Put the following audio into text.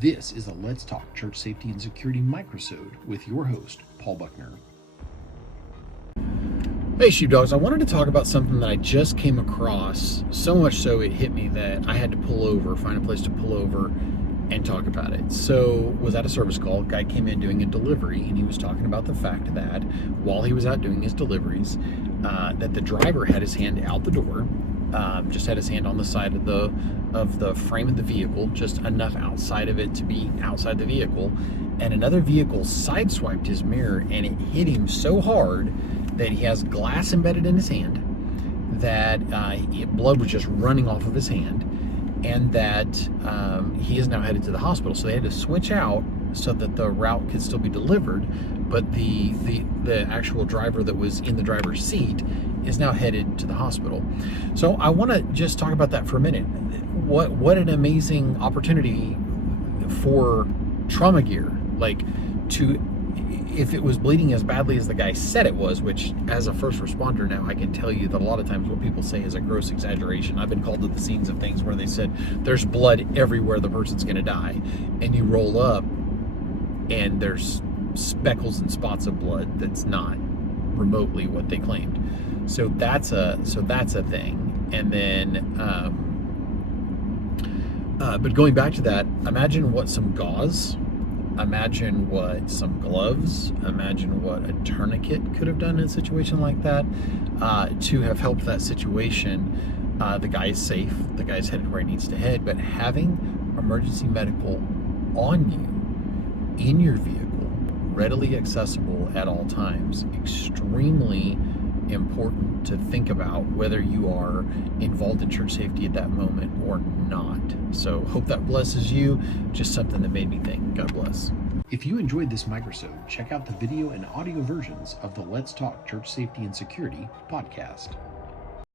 This is a Let's Talk Church Safety and Security microsode with your host, Paul Buckner. Hey Sheepdogs, I wanted to talk about something that I just came across, so much so it hit me that I had to pull over, find a place to pull over and talk about it. So, was at a service call, a guy came in doing a delivery, and he was talking about the fact that while he was out doing his deliveries, that the driver had his hand out the door, just had his hand on the side of the frame of the vehicle, just enough outside of it to be outside the vehicle, and another vehicle sideswiped his mirror, and it hit him so hard that he has glass embedded in his hand, that blood was just running off of his hand, and that he is now headed to the hospital. So they had to switch out so that the route could still be delivered, but the actual driver that was in the driver's seat is now headed to the hospital. So I want to just talk about that for a minute. What an amazing opportunity for trauma gear, like if it was bleeding as badly as the guy said it was, which as a first responder now, I can tell you that a lot of times what people say is a gross exaggeration. I've been called to the scenes of things where they said there's blood everywhere, the person's going to die, and you roll up and there's speckles and spots of blood that's not remotely what they claimed. So that's a thing. And then but going back to that, imagine what some gauze, imagine what some gloves, imagine what a tourniquet could have done in a situation like that, to have helped that situation. The guy is safe, the guy's headed where he needs to head, but having emergency medical on you, in your vehicle, readily accessible at all times, extremely important to think about whether you are involved in church safety at that moment or not. So hope that blesses you. Just something that made me think. God bless. If you enjoyed this microsode, check out the video and audio versions of the Let's Talk Church Safety and Security podcast.